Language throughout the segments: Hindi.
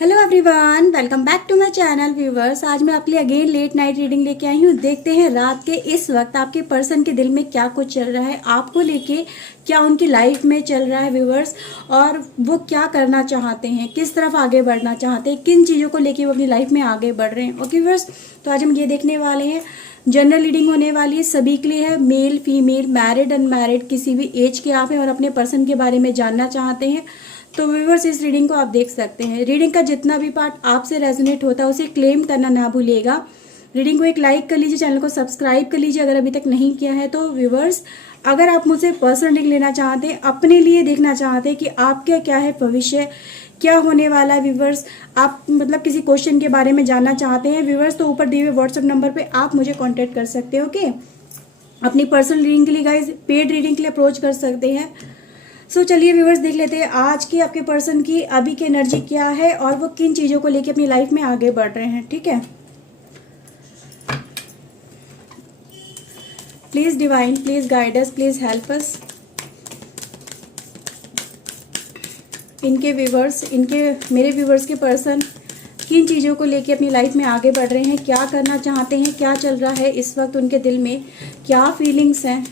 Hello everyone, welcome back to my channel viewers. आज मैं आपके लिए अगेन लेट नाइट रीडिंग लेके आई हूँ। देखते हैं रात के इस वक्त आपके पर्सन के दिल में क्या कुछ चल रहा है, आपको लेके क्या उनकी लाइफ में चल रहा है व्यूवर्स, और वो क्या करना चाहते हैं, किस तरफ आगे बढ़ना चाहते हैं, किन चीज़ों को लेके वो अपनी लाइफ में आगे बढ़ रहे हैं। ओके व्यूवर्स, तो आज हम ये देखने वाले हैं। जनरल रीडिंग होने वाली है, सभी के लिए है, मेल फीमेल, मैरिड अनमैरिड, किसी भी एज के आप हैं और अपने पर्सन के बारे में जानना चाहते हैं तो व्यूवर्स इस रीडिंग को आप देख सकते हैं। रीडिंग का जितना भी पार्ट आपसे रेजोनेट होता है उसे क्लेम करना ना भूलिएगा। रीडिंग को एक लाइक कर लीजिए, चैनल को सब्सक्राइब कर लीजिए अगर अभी तक नहीं किया है तो। व्यूवर्स अगर आप मुझसे पर्सनल रीडिंग लेना चाहते हैं, अपने लिए देखना चाहते हैं कि आपका क्या है भविष्य, क्या होने वाला है व्यूवर्स, आप मतलब किसी क्वेश्चन के बारे में जानना चाहते हैं व्यूवर्स, तो ऊपर दिए हुए व्हाट्सएप नंबर पे आप मुझे कॉन्टेक्ट कर सकते हो। ओके, अपनी पर्सनल रीडिंग के लिए गाइज पेड रीडिंग के लिए अप्रोच कर सकते हैं। सो चलिए व्यूवर्स देख लेते हैं आज के आपके पर्सन की अभी की एनर्जी क्या है और वो किन चीज़ों को लेके अपनी लाइफ में आगे बढ़ रहे हैं। ठीक है, please divine, please guide us, please help अस। इनके व्यूवर्स, मेरे व्यूवर्स के पर्सन किन चीज़ों को लेके अपनी लाइफ में आगे बढ़ रहे हैं, क्या करना चाहते हैं, क्या चल रहा है इस वक्त उनके दिल में, क्या फीलिंग्स हैं।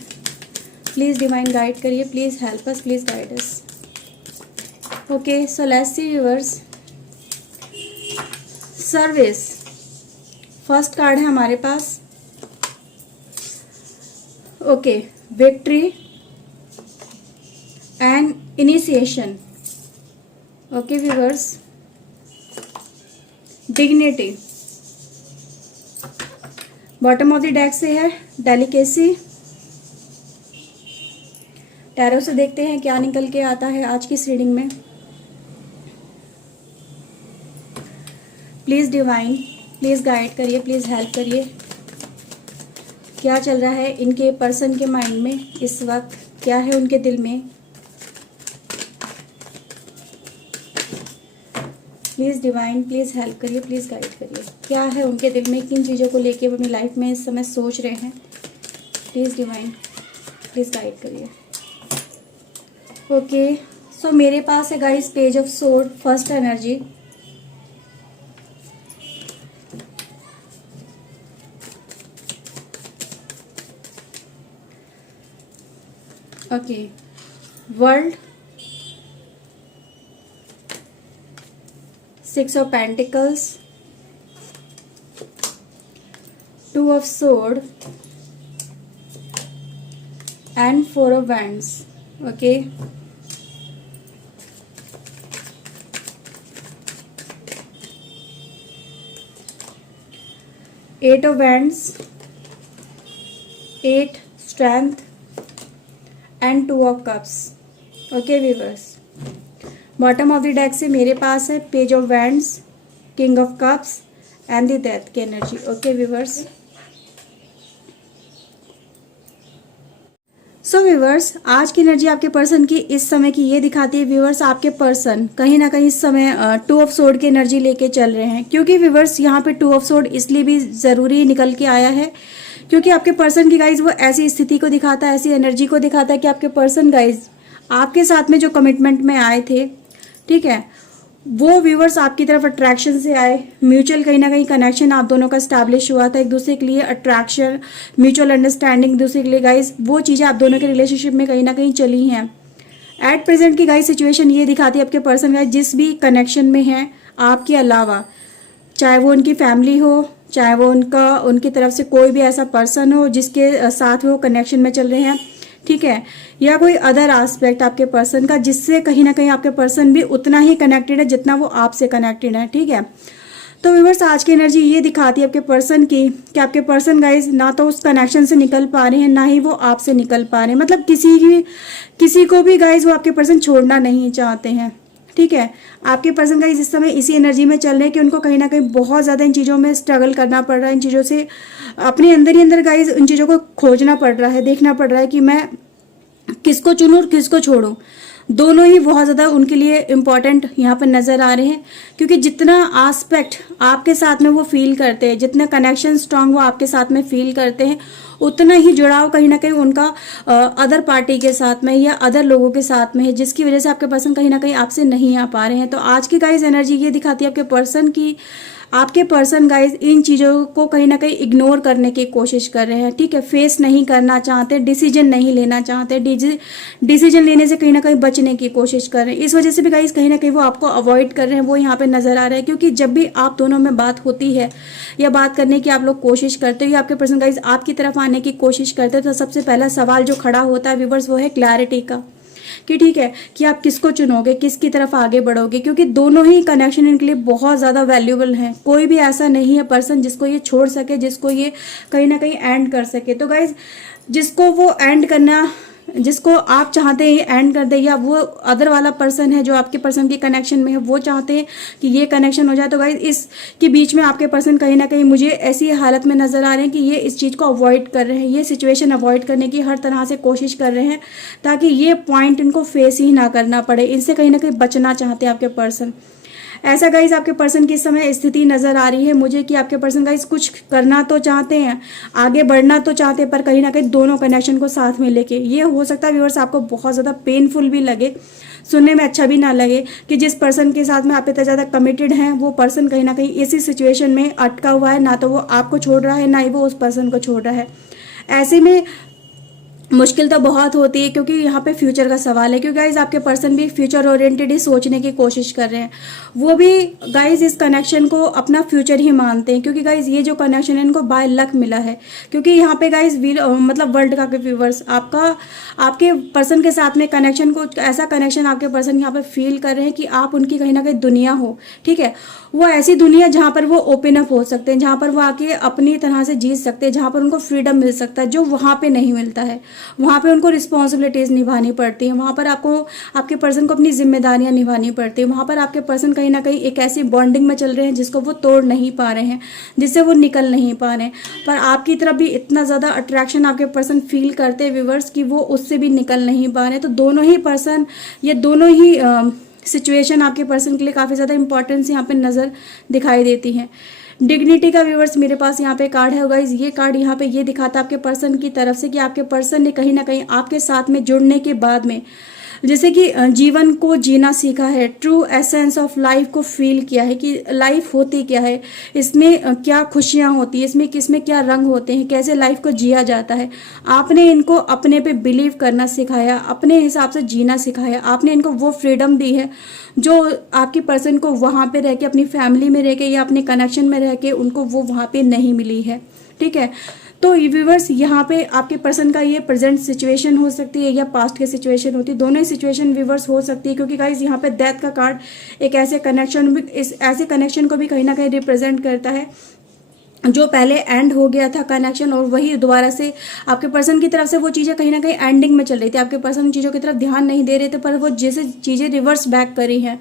प्लीज डिवाइन गाइड करिए, please help us, please guide us. Okay, so let's see viewers. Service first card है हमारे पास। Okay, victory and initiation. Okay viewers, dignity bottom of the deck से है, डेलिकेसी। टैरो से देखते हैं क्या निकल के आता है आज की रीडिंग में। प्लीज डिवाइन, प्लीज गाइड करिए, प्लीज हेल्प करिए। क्या चल रहा है इनके पर्सन के माइंड में इस वक्त, क्या है उनके दिल में। प्लीज डिवाइन, प्लीज हेल्प करिए, प्लीज गाइड करिए। क्या है उनके दिल में, किन चीज़ों को लेके वो अपनी लाइफ में इस समय सोच रहे हैं। प्लीज डिवाइन, प्लीज गाइड करिए। ओके, सो मेरे पास है guys page of sword, first energy. Okay, world, six of pentacles, two of sword and four of wands. Okay, eight of wands, eight strength and two of cups. Okay viewers, bottom of the deck से मेरे पास है page of wands, king of cups and the death की energy. Okay viewers, so viewers आज की एनर्जी आपके पर्सन की इस समय की ये दिखाती है व्यूवर्स, आपके पर्सन कहीं ना कहीं इस समय टू ऑफ सोर्ड की एनर्जी लेके चल रहे हैं। क्योंकि व्यूवर्स यहाँ पे टू ऑफ सोर्ड इसलिए भी ज़रूरी निकल के आया है क्योंकि आपके पर्सन की गाइज वो ऐसी स्थिति को दिखाता है, ऐसी एनर्जी को दिखाता है कि आपके पर्सन गाइज आपके साथ में जो कमिटमेंट में आए थे, ठीक है, वो व्यूवर्स आपकी तरफ अट्रैक्शन से आए। म्यूचुअल कहीं ना कहीं कनेक्शन आप दोनों का स्टैब्लिश हुआ था, एक दूसरे के लिए अट्रैक्शन, म्यूचुअल अंडरस्टैंडिंग दूसरे के लिए गाइस, वो चीज़ें आप दोनों के रिलेशनशिप में कहीं ना कहीं चली हैं। एट प्रेजेंट की गाइस सिचुएशन ये दिखाती है आपके पर्सन गाइस जिस भी कनेक्शन में है आपके अलावा, चाहे वो उनकी फैमिली हो, चाहे वो उनकी तरफ से कोई भी ऐसा पर्सन हो जिसके साथ वो कनेक्शन में चल रहे हैं, ठीक है, या कोई अदर एस्पेक्ट आपके पर्सन का जिससे कहीं ना कहीं आपके पर्सन भी उतना ही कनेक्टेड है जितना वो आपसे कनेक्टेड है। ठीक है, तो व्यूअर्स आज की एनर्जी ये दिखाती है आपके पर्सन की कि आपके पर्सन गाइज ना तो उस कनेक्शन से निकल पा रहे हैं, ना ही वो आपसे निकल पा रहे हैं। मतलब किसी को भी गाइज वो आपके पर्सन छोड़ना नहीं चाहते हैं। ठीक है, आपके पर्सन गाइज इस समय इसी एनर्जी में चल रहे हैं कि उनको कहीं ना कहीं बहुत ज़्यादा इन चीज़ों में स्ट्रगल करना पड़ रहा है, इन चीज़ों से अपने अंदर ही अंदर गाइज इन चीज़ों को खोजना पड़ रहा है, देखना पड़ रहा है कि मैं किसको चुनूं और किसको छोड़ूं। दोनों ही बहुत ज़्यादा उनके लिए इम्पोर्टेंट यहाँ पर नज़र आ रहे हैं, क्योंकि जितना आस्पेक्ट आपके साथ में वो फील करते हैं, जितना कनेक्शन स्ट्रांग वो आपके साथ में फील करते हैं, उतना ही जुड़ाव कहीं ना कहीं उनका अदर पार्टी के साथ में या अदर लोगों के साथ में है, जिसकी वजह से आपके पर्सन कहीं ना कहीं आपसे नहीं आ पा रहे हैं। तो आज की गाइस एनर्जी ये दिखाती है आपके पर्सन गाइस इन चीज़ों को कहीं ना कहीं इग्नोर करने की कोशिश कर रहे हैं, ठीक है। फेस नहीं करना चाहते, डिसीजन नहीं लेना चाहते, डिसीजन लेने से कहीं ना कहीं बचने की कोशिश कर रहे हैं। इस वजह से भी गाइस कहीं ना कहीं वो आपको अवॉइड कर रहे हैं, वो यहाँ पे नजर आ रहे हैं। क्योंकि जब भी आप दोनों में बात होती है या बात करने की आप लोग कोशिश करते हो या आपके पर्सन गाइस आपकी तरफ आने की कोशिश करते हो, तो सबसे पहला सवाल जो खड़ा होता है व्यूअर्स वो है क्लैरिटी का, कि ठीक है कि आप किसको चुनोगे, किसकी तरफ आगे बढ़ोगे। क्योंकि दोनों ही कनेक्शन इनके लिए बहुत ज़्यादा वैल्यूबल हैं। कोई भी ऐसा नहीं है पर्सन जिसको ये छोड़ सके, जिसको ये कहीं ना कहीं एंड कर सके। तो गाइज जिसको वो एंड करना, जिसको आप चाहते हैं एंड कर दे, या वो अदर वाला पर्सन है जो आपके पर्सन के कनेक्शन में है वो चाहते हैं कि ये कनेक्शन हो जाए, तो गाइज इसके बीच में आपके पर्सन कहीं ना कहीं मुझे ऐसी हालत में नजर आ रहे हैं कि ये इस चीज़ को अवॉइड कर रहे हैं, ये सिचुएशन अवॉइड करने की हर तरह से कोशिश कर रहे हैं ताकि ये पॉइंट इनको फेस ही ना करना पड़े। इनसे कहीं ना कहीं बचना चाहते हैं आपके पर्सन। ऐसा गाइज आपके पर्सन की इस समय स्थिति नजर आ रही है मुझे कि आपके पर्सन गाइज कुछ करना तो चाहते हैं, आगे बढ़ना तो चाहते हैं, पर कहीं ना कहीं दोनों कनेक्शन को साथ में लेके, ये हो सकता है व्यूअर्स आपको बहुत ज़्यादा पेनफुल भी लगे, सुनने में अच्छा भी ना लगे कि जिस पर्सन के साथ में आप इतना ज़्यादा कमिटेड हैं वो पर्सन कहीं ना कहीं इसी सिचुएशन में अटका हुआ है, ना तो वो आपको छोड़ रहा है ना ही वो उस पर्सन को छोड़ रहा है। ऐसे में मुश्किल तो बहुत होती है, क्योंकि यहाँ पे फ्यूचर का सवाल है। क्योंकि गाइज आपके पर्सन भी फ्यूचर ओरिएंटेड ही सोचने की कोशिश कर रहे हैं, वो भी गाइज इस कनेक्शन को अपना फ्यूचर ही मानते हैं। क्योंकि गाइज ये जो कनेक्शन है इनको बाय लक मिला है, क्योंकि यहाँ पे गाइज मतलब वर्ल्ड का व्यूवर्स आपके पर्सन के साथ में कनेक्शन को, ऐसा कनेक्शन आपके पर्सन यहाँ पे फील कर रहे हैं कि आप उनकी कहीं ना कहीं दुनिया हो, ठीक है। वो ऐसी दुनिया जहाँ पर वो ओपन अप हो सकते हैं, जहाँ पर वो आके अपनी तरह से जी सकते हैं, जहाँ पर उनको फ्रीडम मिल सकता है जो वहाँ पे नहीं मिलता है। वहाँ पे उनको रिस्पॉन्सिबिलिटीज़ निभानी पड़ती हैं, वहाँ पर आपको आपके पर्सन को अपनी जिम्मेदारियाँ निभानी पड़ती हैं। वहाँ पर आपके पर्सन कहीं ना कहीं एक ऐसी बॉन्डिंग में चल रहे हैं जिसको वो तोड़ नहीं पा रहे हैं, जिससे वो निकल नहीं पा रहे हैं। पर आपकी तरफ भी इतना ज़्यादा अट्रैक्शन आपके पर्सन फील करते हैं व्यूवर्स कि वो उससे भी निकल नहीं पा रहे हैं। तो दोनों ही पर्सन, ये दोनों ही सिचुएशन आपके पर्सन के लिए काफ़ी ज़्यादा इंपॉर्टेंस यहाँ पे नज़र दिखाई देती है। डिग्निटी का व्यूवर्स मेरे पास यहाँ पे कार्ड है गाइस, ये कार्ड यहाँ पे ये दिखाता है आपके पर्सन की तरफ से कि आपके पर्सन ने कहीं ना कहीं आपके साथ में जुड़ने के बाद में जैसे कि जीवन को जीना सीखा है, ट्रू एसेंस ऑफ लाइफ को फील किया है कि लाइफ होती क्या है, इसमें क्या खुशियाँ होती है, इसमें किसमें क्या रंग होते हैं, कैसे लाइफ को जिया जाता है। आपने इनको अपने पे बिलीव करना सिखाया, अपने हिसाब से जीना सिखाया, आपने इनको वो फ्रीडम दी है जो आपकी पर्सन को वहाँ पे रह के, अपनी फैमिली में रह के या अपने कनेक्शन में रह के उनको वो वहाँ पे नहीं मिली है, ठीक है। तो व्यूवर्स यहाँ पे आपके पर्सन का ये प्रेजेंट सिचुएशन हो सकती है या पास्ट की सिचुएशन होती है, दोनों ही सिचुएशन व्यूवर्स हो सकती है। क्योंकि गाइज यहाँ पे डेथ का कार्ड एक ऐसे कनेक्शन को भी कहीं ना कहीं रिप्रेजेंट करता है जो पहले एंड हो गया था कनेक्शन, और वही दोबारा से आपके पर्सन की तरफ से वो चीज़ें कहीं ना कहीं एंडिंग में चल रही थी। आपके पर्सन चीज़ों की तरफ ध्यान नहीं दे रहे थे, पर वो जैसे चीज़ें रिवर्स बैक करी हैं,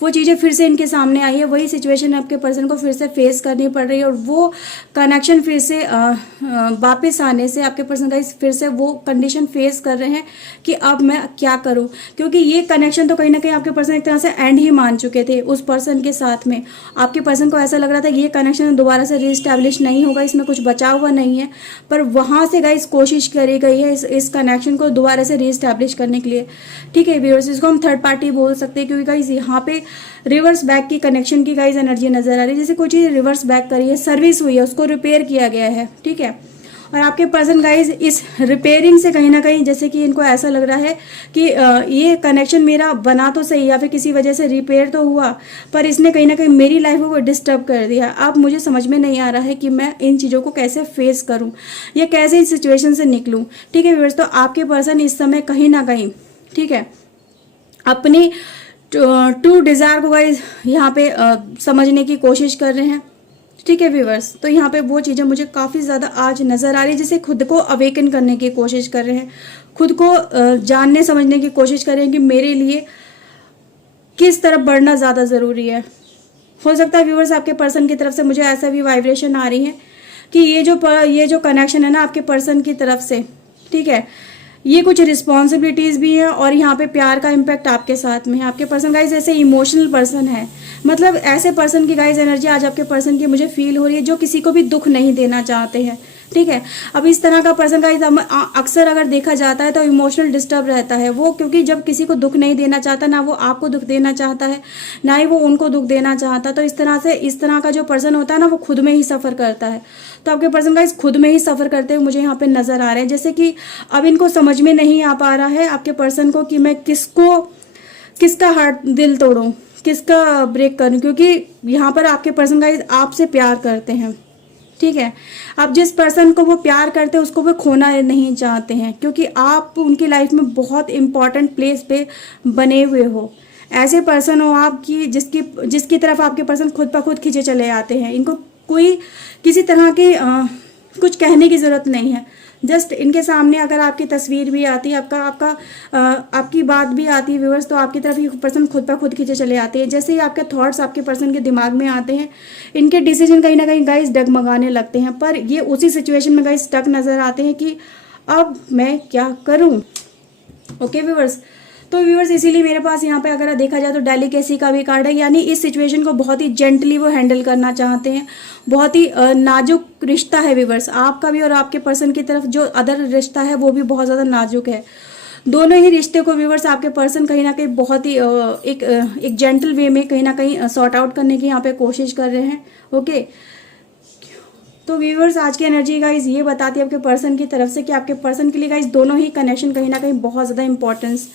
वो चीज़ें फिर से इनके सामने आई है, वही सिचुएशन आपके पर्सन को फिर से फेस करनी पड़ रही है। और वो कनेक्शन फिर से वापस आने से आपके पर्सन का फिर से वो कंडीशन फेस कर रहे हैं कि अब मैं क्या करूं। क्योंकि ये कनेक्शन तो कहीं ना कहीं आपके पर्सन एक तरह से एंड ही मान चुके थे उस पर्सन के साथ में। आपके पर्सन को ऐसा लग रहा था कि ये कनेक्शन दोबारा से रीस्टैब्लिश नहीं होगा, इसमें कुछ बचा हुआ नहीं है। पर वहाँ से गाइस कोशिश करी गई है इस कनेक्शन को दोबारा से रीस्टैब्लिश करने के लिए, ठीक है व्यूअर्स। इसको हम थर्ड पार्टी बोल सकते हैं, क्योंकि गाइस यहाँ पे रिवर्स बैक की कनेक्शन की गाइस एनर्जी नजर आ रही है। जैसे कोई चीज़ रिवर्स बैक करी है, सर्विस हुई है, उसको रिपेयर किया गया है, ठीक है। और आपके पर्सन गाइस इस रिपेयरिंग से कहीं ना कहीं जैसे कि इनको ऐसा लग रहा है कि ये कनेक्शन मेरा बना तो सही या फिर किसी वजह से रिपेयर तो हुआ, पर इसने कहीं ना कहीं मेरी लाइफ को डिस्टर्ब कर दिया। अब मुझे समझ में नहीं आ रहा है कि मैं इन चीज़ों को कैसे फेस करूं या कैसे इस सिचुएशन से निकलूं, ठीक है व्यूअर्स। तो आपके पर्सन इस समय कहीं ना कहीं, ठीक है, अपनी ट्रू डिज़ायर को गाइस यहाँ पे समझने की कोशिश कर रहे हैं, ठीक है व्यूअर्स। तो यहाँ पे वो चीज़ें मुझे काफ़ी ज़्यादा आज नज़र आ रही है, जैसे खुद को अवेकन करने की कोशिश कर रहे हैं, खुद को जानने समझने की कोशिश कर रहे हैं कि मेरे लिए किस तरफ बढ़ना ज़्यादा ज़रूरी है। हो सकता है व्यूअर्स आपके पर्सन की तरफ से मुझे ऐसा भी वाइब्रेशन आ रही है कि ये जो कनेक्शन है ना आपके पर्सन की तरफ से, ठीक है, ये कुछ रिस्पॉन्सिबिलिटीज़ भी है और यहाँ पे प्यार का इम्पैक्ट आपके साथ में है। आपके पर्सन गाइज ऐसे इमोशनल पर्सन है, मतलब ऐसे पर्सन की गाइज एनर्जी आज आपके पर्सन की मुझे फील हो रही है जो किसी को भी दुख नहीं देना चाहते हैं। ठीक है, अब इस तरह का पर्सन गाइज अक्सर अगर देखा जाता है तो इमोशनल डिस्टर्ब रहता है वो, क्योंकि जब किसी को दुख नहीं देना चाहता, ना वो आपको दुख देना चाहता है ना ही वो उनको दुख देना चाहता, तो इस तरह का जो पर्सन होता है ना वो खुद में ही सफ़र करता है। तो आपके पर्सन गाइज खुद में ही सफ़र करते हुए मुझे यहाँ पे नज़र आ रहे हैं, जैसे कि अब इनको समझ में नहीं आ पा रहा है आपके पर्सन को कि मैं किसका हार्ट दिल तोड़ूं, किसका ब्रेक करूं, क्योंकि यहाँ पर आपके पर्सन गाइज आपसे प्यार करते हैं। ठीक है, आप जिस पर्सन को वो प्यार करते हैं उसको वो खोना नहीं चाहते हैं, क्योंकि आप उनकी लाइफ में बहुत इंपॉर्टेंट प्लेस पे बने हुए हो। ऐसे पर्सन हो आपकी जिसकी तरफ आपके पर्सन खुद ब खुद खींचे चले आते हैं। इनको कोई किसी तरह की कुछ कहने की ज़रूरत नहीं है, जस्ट इनके सामने अगर आपकी तस्वीर भी आती है, आपकी बात भी आती है व्यूअर्स, तो आपकी तरफ ये पर्सन खुद ब खुद खींचे चले आते हैं। जैसे ही आपके थॉट्स आपके पर्सन के दिमाग में आते हैं, इनके डिसीजन कहीं ना कहीं गाइस डगमगाने लगते हैं, पर ये उसी सिचुएशन में गाइस स्टक नज़र आते हैं कि अब मैं क्या करूँ। ओके व्यूअर्स, तो व्यूअर्स इसीलिए मेरे पास यहाँ पे अगर देखा जाए तो डेलिकेसी का भी कार्ड है, यानी इस सिचुएशन को बहुत ही जेंटली वो हैंडल करना चाहते हैं। बहुत ही नाजुक रिश्ता है व्यूअर्स आपका भी, और आपके पर्सन की तरफ जो अदर रिश्ता है वो भी बहुत ज़्यादा नाजुक है। दोनों ही रिश्ते को व्यूअर्स आपके पर्सन कहीं ना कहीं बहुत ही एक जेंटल वे में कहीं ना कहीं सॉर्ट आउट करने की यहाँ पे कोशिश कर रहे हैं। ओके, तो व्यूअर्स आज की एनर्जी गाइज ये बताती है आपके पर्सन की तरफ से कि आपके पर्सन के लिए गाइज दोनों ही कनेक्शन कहीं ना कहीं बहुत ज़्यादा इंपॉर्टेंस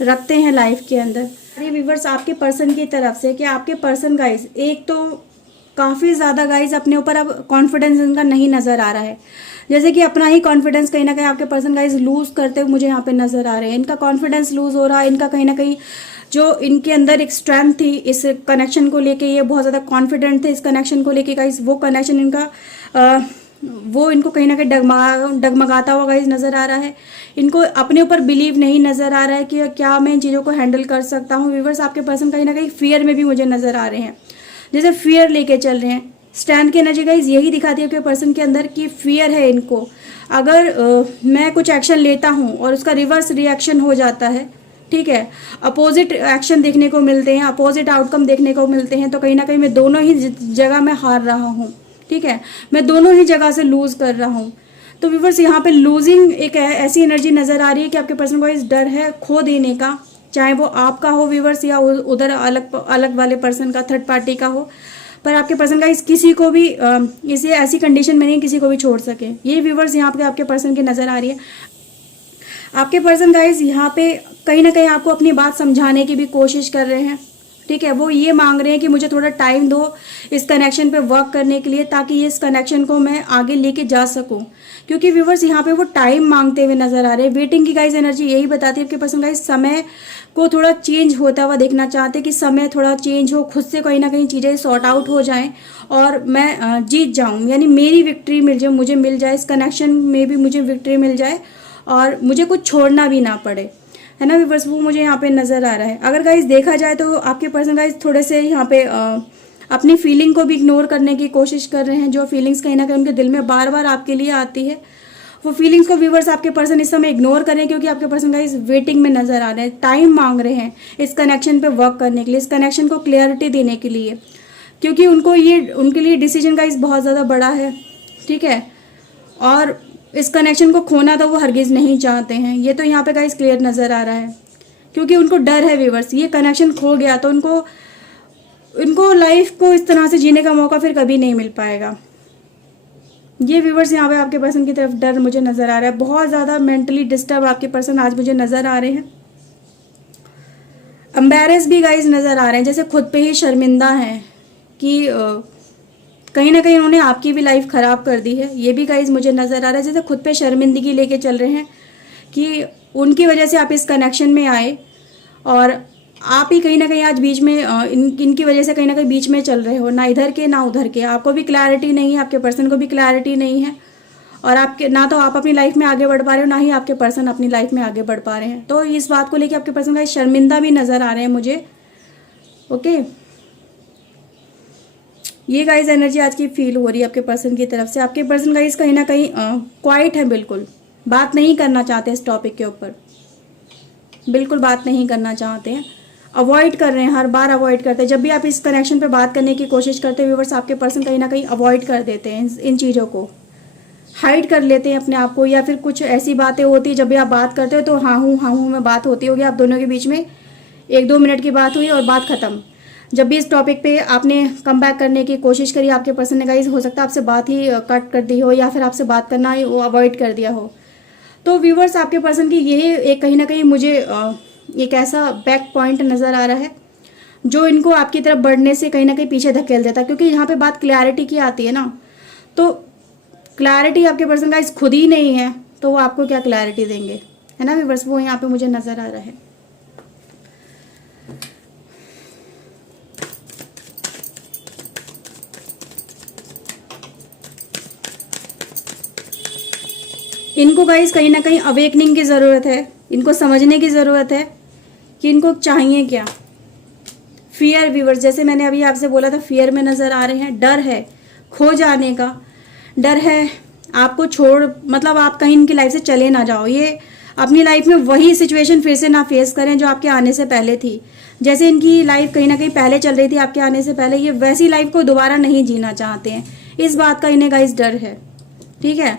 रखते हैं लाइफ के अंदर। अरे व्यूअर्स आपके पर्सन की तरफ से कि आपके पर्सन गाइज एक तो काफ़ी ज़्यादा गाइज अपने ऊपर अब कॉन्फिडेंस इनका नहीं नज़र आ रहा है, जैसे कि अपना ही कॉन्फिडेंस कहीं ना कहीं आपके पर्सन गाइज लूज़ करते हुए मुझे यहाँ पे नज़र आ रहे हैं। इनका कॉन्फिडेंस लूज़ हो रहा है, इनका कहीं ना कहीं जो इनके अंदर एक स्ट्रेंथ थी इस कनेक्शन को लेके, ये बहुत ज़्यादा कॉन्फिडेंट थे इस कनेक्शन को लेके गाइज, वो कनेक्शन इनका वो इनको कहीं ना कहीं डगमगाता हुआ गाइज नज़र आ रहा है। इनको अपने ऊपर बिलीव नहीं नज़र आ रहा है कि क्या मैं इन चीज़ों को हैंडल कर सकता हूँ। व्यूअर्स आपके पर्सन कहीं ना कहीं फियर में भी मुझे नज़र आ रहे हैं, जैसे फियर लेके चल रहे हैं। स्टैंड की एनर्जी गाइज यही दिखाती है कि पर्सन के अंदर की फियर है इनको, अगर मैं कुछ एक्शन लेता हूँ और उसका रिवर्स रिएक्शन हो जाता है, ठीक है, अपोजिट एक्शन देखने को मिलते हैं, अपोजिट आउटकम देखने को मिलते हैं, तो कहीं ना कहीं मैं दोनों ही जगह में हार रहा हूँ। ठीक है, मैं दोनों ही जगह से लूज़ कर रहा हूँ। तो व्यूअर्स यहाँ पे लूजिंग एक ऐसी एनर्जी नज़र आ रही है कि आपके पर्सन को इस डर है खो देने का, चाहे वो आपका हो व्यूअर्स या उधर अलग वाले पर्सन का, थर्ड पार्टी का हो, पर आपके पर्सन का इस किसी को भी इसे ऐसी कंडीशन में नहीं किसी को भी छोड़ सके। ये व्यूअर्स यहाँ पे आपके पर्सन की नज़र आ रही है। आपके पर्सन गाइज यहाँ पे कहीं ना कहीं आपको अपनी बात समझाने की भी कोशिश कर रहे हैं। ठीक है, वो ये मांग रहे हैं कि मुझे थोड़ा टाइम दो इस कनेक्शन पे वर्क करने के लिए, ताकि इस कनेक्शन को मैं आगे लेके जा सकूं, क्योंकि व्यूवर्स यहाँ पे वो टाइम मांगते हुए नजर आ रहे हैं। वेटिंग की गाइज एनर्जी यही बताती है कि पर्सन गाइज समय को थोड़ा चेंज होता हुआ देखना चाहते हैं, कि समय थोड़ा चेंज हो, खुद से कहीं ना कहीं चीज़ें सॉर्ट आउट हो जाएं और मैं जीत जाऊँ, यानी मेरी विक्ट्री मुझे मिल जाए, इस कनेक्शन में भी मुझे विक्ट्री मिल जाए और मुझे कुछ छोड़ना भी ना पड़े, है ना व्यूअर्स, वो मुझे यहाँ पे नज़र आ रहा है। अगर गाइज देखा जाए तो आपके पर्सन गाइज थोड़े से यहाँ पे अपनी फीलिंग को भी इग्नोर करने की कोशिश कर रहे हैं, जो फीलिंग्स कहीं ना कहीं उनके दिल में बार बार आपके लिए आती है, वो फीलिंग्स को व्यूअर्स आपके पर्सन इस समय इग्नोर करें, क्योंकि आपके पर्सन गाइज वेटिंग में नज़र आ रहे हैं, टाइम मांग रहे हैं इस कनेक्शन पे वर्क करने के लिए, इस कनेक्शन को क्लियरिटी देने के लिए, क्योंकि उनके लिए डिसीजन गाइज बहुत ज़्यादा बड़ा है। ठीक है, और इस कनेक्शन को खोना तो वो हरगिज़ नहीं चाहते हैं, ये तो यहाँ पे गाइस क्लियर नज़र आ रहा है, क्योंकि उनको डर है व्यूअर्स, ये कनेक्शन खो गया तो उनको लाइफ को इस तरह से जीने का मौका फिर कभी नहीं मिल पाएगा। ये व्यूअर्स यहाँ पे आपके पर्सन की तरफ डर मुझे नज़र आ रहा है, बहुत ज़्यादा मेंटली डिस्टर्ब आपके पर्सन आज मुझे नज़र आ रहे हैं। एम्बैरेस भी गाइस नज़र आ रहे हैं, जैसे खुद पे ही शर्मिंदा हैं कि कहीं ना कहीं उन्होंने आपकी भी लाइफ ख़राब कर दी है, ये भी गाइज मुझे नज़र आ रहा है। जैसे खुद पे शर्मिंदगी लेके चल रहे हैं कि उनकी वजह से आप इस कनेक्शन में आए और आप ही कहीं ना कहीं आज बीच में इनकी वजह से कहीं ना कहीं बीच में चल रहे हो, ना इधर के ना उधर के, आपको भी क्लैरिटी नहीं है, आपके पर्सन को भी क्लैरिटी नहीं है, और आपके ना तो आप अपनी लाइफ में आगे बढ़ पा रहे हो, ना ही आपके पर्सन अपनी लाइफ में आगे बढ़ पा रहे हैं। तो इस बात को लेकर आपके पर्सन का शर्मिंदा भी नज़र आ रहे हैं मुझे। ओके, ये गाइज एनर्जी आज की फील हो रही है आपके पर्सन की तरफ से। आपके पर्सन गाइज कहीं ना कहीं क्वाइट है, बिल्कुल बात नहीं करना चाहते इस टॉपिक के ऊपर, बिल्कुल बात नहीं करना चाहते हैं, अवॉइड कर रहे हैं, हर बार अवॉइड करते हैं। जब भी आप इस कनेक्शन पे बात करने की कोशिश करते हैं व्यूअर्स, आपके पर्सन कहीं ना कहीं अवॉइड कर देते हैं, इन चीज़ों को हाइड कर लेते हैं अपने आप को, या फिर कुछ ऐसी बातें होती है जब भी आप बात करते हो तो हाँ हूँ में बात होती होगी आप दोनों के बीच में, 1-2 मिनट की बात हुई और बात खत्म। जब भी इस टॉपिक पे आपने कम बैक करने की कोशिश करी, आपके पर्सन ने गाइस हो सकता है आपसे बात ही कट कर दी हो, या फिर आपसे बात करना ही वो अवॉइड कर दिया हो। तो व्यूवर्स आपके पर्सन की ये एक कहीं ना कहीं मुझे एक ऐसा बैक पॉइंट नज़र आ रहा है जो इनको आपकी तरफ बढ़ने से कहीं ना कहीं पीछे धकेल देता है, क्योंकि यहाँ पे बात क्लैरिटी की आती है ना, तो क्लैरिटी आपके पर्सन का इस खुद ही नहीं है तो वो आपको क्या क्लैरिटी देंगे, है ना व्यूवर्स, वो यहाँ पे मुझे नज़र आ रहा है। इनको गाइस कहीं ना कहीं अवेकनिंग की ज़रूरत है, इनको समझने की ज़रूरत है कि इनको चाहिए क्या। फियर व्यूवर्स, जैसे मैंने अभी आपसे बोला था, फियर में नज़र आ रहे हैं, डर है खो जाने का, डर है आपको छोड़, मतलब आप कहीं इनकी लाइफ से चले ना जाओ, ये अपनी लाइफ में वही सिचुएशन फिर से ना फेस करें जो आपके आने से पहले थी। जैसे इनकी लाइफ कहीं ना कहीं पहले चल रही थी आपके आने से पहले, ये वैसी लाइफ को दोबारा नहीं जीना चाहते हैं, इस बात का इन्हें गाइस डर है, ठीक है।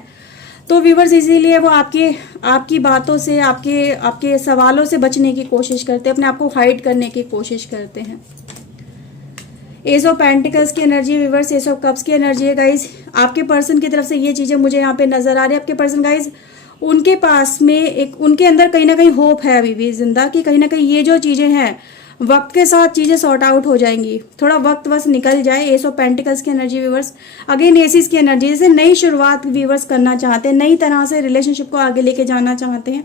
तो व्यूवर्स इसीलिए वो आपकी बातों से, आपके सवालों से बचने की कोशिश करते हैं, अपने आप को हाइड करने की कोशिश करते हैं। एस ऑफ पेंटिकल्स की energy viewers, S of cups की एनर्जी है गाइस। आपके पर्सन की तरफ से ये चीज़ें मुझे यहाँ पे नज़र आ रही है। आपके पर्सन गाइस, उनके पास में एक, उनके अंदर कहीं ना कहीं होप है अभी भी जिंदा, कि कहीं ना कहीं ये जो चीज़ें हैं वक्त के साथ चीज़ें सॉर्ट आउट हो जाएंगी, थोड़ा वक्त बस निकल जाए। एस ऑफ पेंटिकल्स की एनर्जी व्यूवर्स, अगेन एसिस की एनर्जी, जैसे नई शुरुआत व्यूवर्स करना चाहते हैं, नई तरह से रिलेशनशिप को आगे लेके जाना चाहते हैं,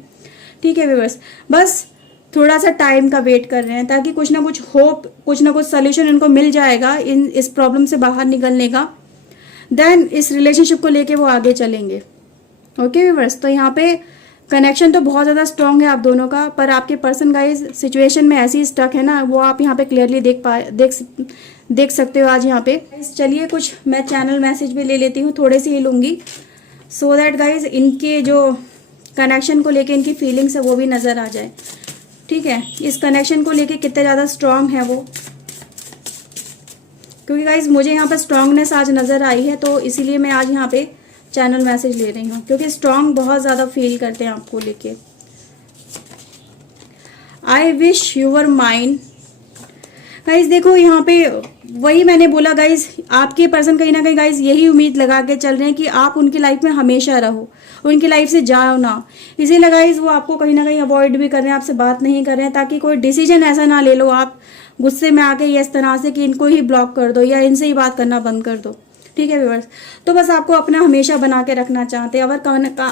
ठीक है व्यूवर्स। बस थोड़ा सा टाइम का वेट कर रहे हैं ताकि कुछ ना कुछ होप, कुछ ना कुछ सोल्यूशन इनको मिल जाएगा इस प्रॉब्लम से बाहर निकलने का, देन इस रिलेशनशिप को लेके वो आगे चलेंगे। ओके व्यूवर्स, तो यहाँ पे कनेक्शन तो बहुत ज़्यादा स्ट्रांग है आप दोनों का, पर आपके पर्सन गाइस सिचुएशन में ऐसी स्टक है ना, वो आप यहाँ पे क्लियरली देख सकते हो आज यहाँ पे। चलिए कुछ मैं चैनल मैसेज भी ले लेती हूँ, थोड़े से ही लूँगी, सो दैट गाइज इनके जो कनेक्शन को लेके इनकी फीलिंग्स है वो भी नज़र आ जाए, ठीक है। इस कनेक्शन को लेके कितने ज़्यादा स्ट्रांग है वो, क्योंकि गाइज मुझे यहाँ पे स्ट्रांगनेस आज नज़र आई है, तो इसीलिए मैं आज यहाँ पे चैनल मैसेज ले रही हूँ, क्योंकि स्ट्रांग बहुत ज़्यादा फील करते हैं आपको लेके। I wish your mind guys, देखो यहाँ पे वही मैंने बोला गाइज, आपके पर्सन कहीं ना कहीं गाइज यही उम्मीद लगा के चल रहे हैं कि आप उनकी लाइफ में हमेशा रहो, उनकी लाइफ से जाओ ना। इसीलिए गाइज वो आपको कहीं ना कहीं अवॉइड भी कर रहे हैं, आपसे बात नहीं कर रहे हैं, ताकि कोई डिसीजन ऐसा ना ले लो आप गुस्से में आके इस तरह से कि इनको ही ब्लॉक कर दो या इनसे ही बात करना बंद कर दो, ठीक है व्यूअर्स। तो बस आपको अपना हमेशा बना के रखना चाहते हैं।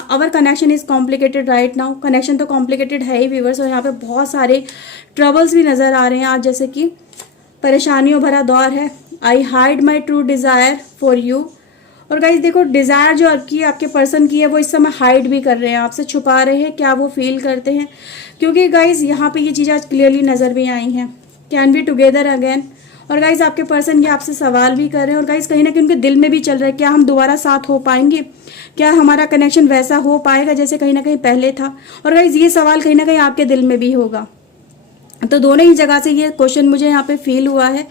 Our connection is complicated right now, connection तो कॉम्प्लिकेटेड है ही व्यूअर्स, और यहाँ पे बहुत सारे ट्रबल्स भी नज़र आ रहे हैं आज, जैसे कि परेशानियों भरा दौर है। आई hide my true desire for you, और गाइज देखो डिज़ायर जो आपके पर्सन की है वो इस समय हाइड भी कर रहे हैं, आपसे छुपा रहे हैं क्या वो फील करते हैं, क्योंकि गाइज यहाँ पे ये चीज़ें आज क्लियरली नज़र भी आई हैं। कैन बी टुगेदर अगेन, और गाइज आपके पर्सन ये आपसे सवाल भी कर रहे हैं, और गाइज कहीं ना कहीं उनके दिल में भी चल रहा है क्या हम दोबारा साथ हो पाएंगे, क्या हमारा कनेक्शन वैसा हो पाएगा जैसे कहीं ना कहीं पहले था। और गाइज ये सवाल कहीं ना कहीं आपके दिल में भी होगा, तो दोनों ही जगह से ये क्वेश्चन मुझे यहाँ पे फील हुआ है,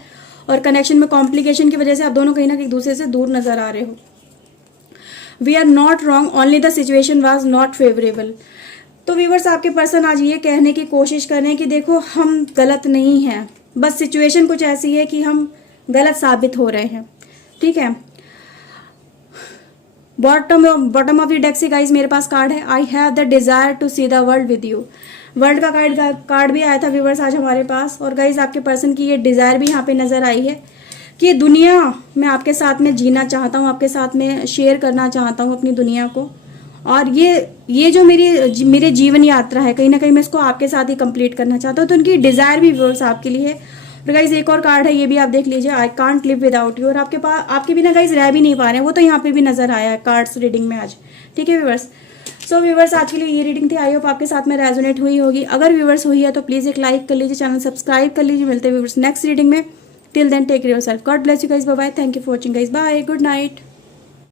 और कनेक्शन में कॉम्प्लिकेशन की वजह से आप दोनों कहीं ना कहीं एक दूसरे से दूर नजर आ रहे हो। We are not wrong, only the situation was not favourable. तो व्यूअर्स आपके पर्सन आज ये कहने की कोशिश कर रहे हैं कि देखो हम गलत नहीं हैं, बस सिचुएशन कुछ ऐसी है कि हम गलत साबित हो रहे हैं, ठीक है। बॉटम ऑफ द डेक से गाइज मेरे पास कार्ड है, I have the desire to see the world with you. World का कार्ड भी आया था व्यूवर्स आज हमारे पास, और गाइज आपके पर्सन की ये डिज़ायर भी यहाँ पे नज़र आई है कि दुनिया मैं आपके साथ में जीना चाहता हूँ, आपके साथ में शेयर करना चाहता हूँ अपनी दुनिया को, और ये जो मेरे जीवन यात्रा है कहीं ना कहीं मैं इसको आपके साथ ही कंप्लीट करना चाहता हूँ। तो उनकी डिज़ायर भी व्यूवर्स आपके लिए है। और गाइज एक और कार्ड है, ये भी आप देख लीजिए, I can't live without you, और आपके बिना गाइज रह भी नहीं पा रहे हैं, वो तो यहाँ पे भी नज़र आया है कार्ड्स रीडिंग में आज, ठीक है व्यूवर्स। सो व्यूवर्स आज के लिए ये रीडिंग थी, आई होप आपके साथ में रेजोनेट हुई होगी। अगर व्यूवर्स हुई है तो प्लीज़ एक लाइक कर लीजिए, चैनल सब्सक्राइब कर लीजिए। मिलते हैं व्यूवर्स नेक्स्ट रीडिंग में, till then take care yourself, God bless you guys, bye bye, thank you for watching guys, bye, good night.